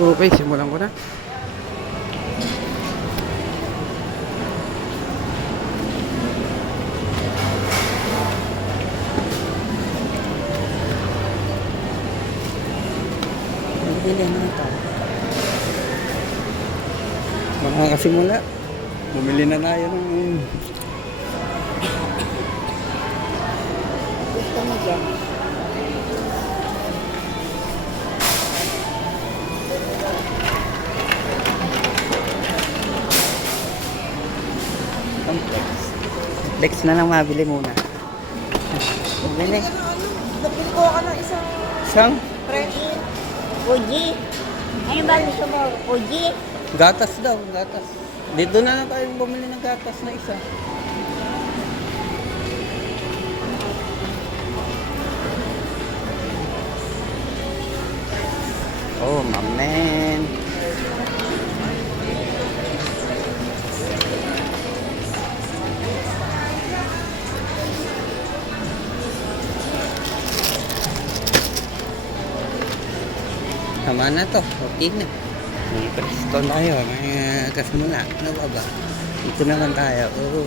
Okay, simulan ko na. Bili na ito. Makakasimula. Bumili na tayo ng... Gusto mo dyan? Flex na lang mabili muna. Bumili. Nabili ko ka ng isang Isang fresh. Uji. Ano ba gusto mo? Uji? gatas daw, gatas. Dito na lang tayo bumili ng gatas na isa. Oh, mamen. Tama na to. Okay na. May presto tayo. May kasimula. Ano ba ba? Ito naman tayo. Oo.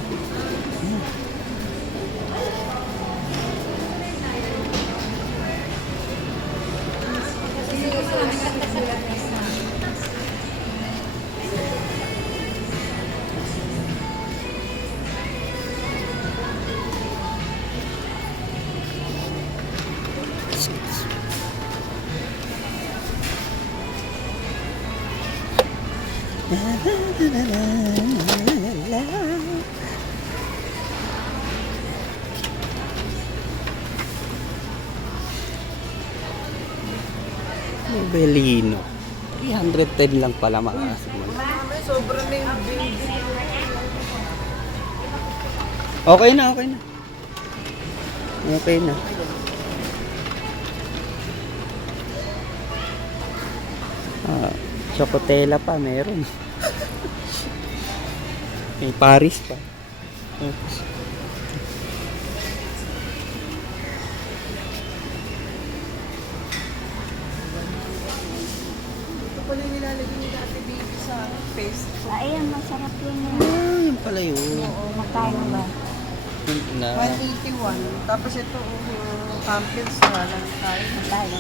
Belino. 310 lang pala makasimula. Mami, sobrang na yung bill. Okay na, okay na. Okay na. Chocotela pa, meron. May Paris pa. Ito pala yung nilalagay ni Ate Baby sa paste. Ayan, masarap yun. Yun pala yun. Oo, magkano ba? Na, 181. Tapos ito, campings na lang tayo. Magkano?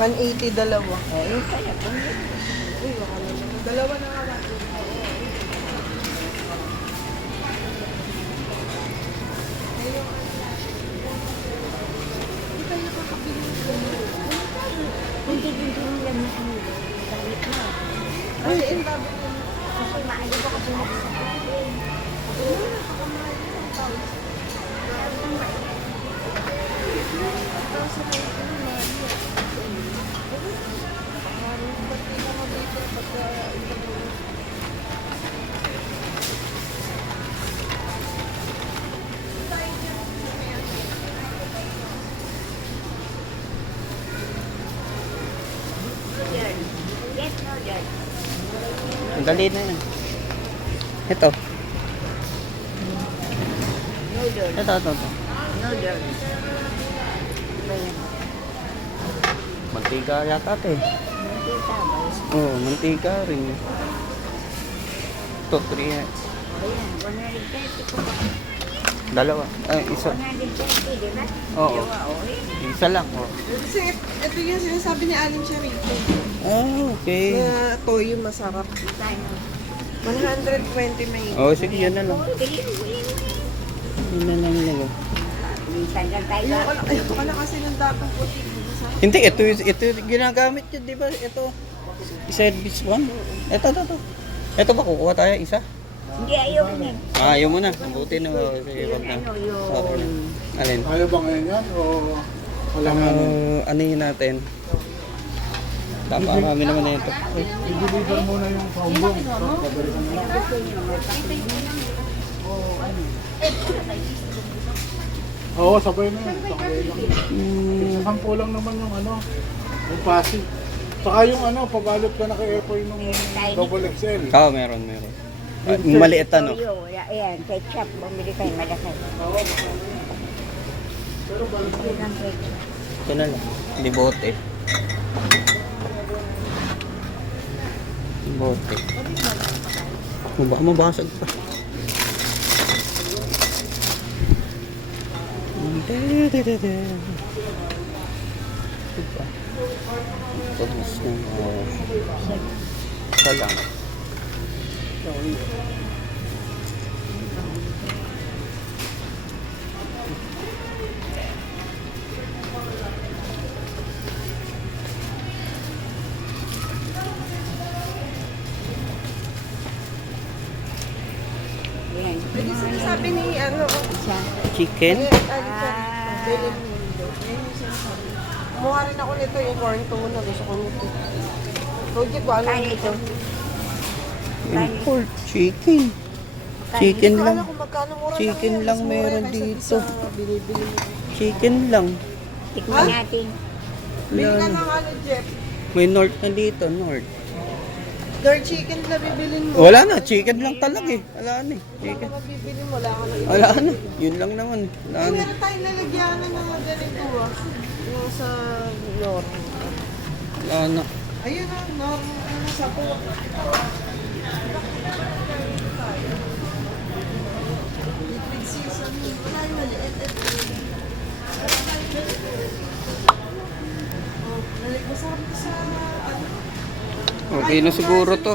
180 dalawa. Eh, kaya po. Uy, baka naman. Dalawa na nga lang. Hindi din lang yung damit mo. Ay, in love ko. Kasi maayo ko kasi nagsasabi. Yes, no, yes. ang dali na yan. Ito. Noodles. Ito. Noodles. Ayan. Mantika yata ito eh. Mantika ba? Oo, mantika rin. Ito, 3. Ayan, 130 po ba? Dalawa. Ay, isa. 130, di ba? Oo. Dalawa, okay. Isa lang. Oh. Kasi ito yung sinasabi ni Alan Charito. Ah, okay. Na toyo masarap. Magkano? 120 may. Oh, sige, yun na lang. Oo, bilhin mo. Yun na lang lang. Minsan lang tayo. Ayoko ka na kasi ng datang puti. Masarap. Hindi, ito yung ginagamit yun, di ba? Ito. Service one. Ito. Ito ba, kukuha tayo isa? Hindi, ayaw mo na. Ayaw mo na. Buti na. Sige, wag na. Ano, yung... Okay na. Alin? Ayaw ba ngayon yan o wala nga na? Ano yun natin? Tama kami naman na ito. I-deliver muna yung paumbong. Babalikan mo lang. Oo, sabay na yun. Sabay lang. Sa 10 lang naman yung ano, yung Pasig. Saka yung ano, pabalot ka na kay Epoy nung double XL. Oo, meron. Maliit ano. Toyo, ayan, ketchup, bumili kayo, malaki. Pero balot ko. Ilang ketchup? Ito na lang. Libote. bote. Baka mabasag pa. Diba? Tapos ng isa lang. Yan. Hindi sinasabi ni ano, Chicken? kumuha rin ako nito yung corn tuna. Gusto ko nito. Project ko, ano Kaya ito. Import chicken. Chicken Hindi ko lang. alam kung magkano mura Chicken yan. lang Mas mura meron kaysa dito. sa binibili mo. Chicken lang. Tikman natin. Bili ka Wala ng na. ano, Jeff. May north na dito, north. Door chicken na bibilin mo. Wala na, chicken lang talaga eh. Wala na eh. Chicken. Ano bibili mo? Wala ka na iba. Wala na. Yun lang naman eh. Wala Ay, na. meron tayong lalagyanan ng mga ganito ah. Yung sa Nor. Wala na. Ayun ah, Nor. Ano sa po. Liquid season. Wala yung maliit. Oh, masarap ito sa ano. Okay na siguro to.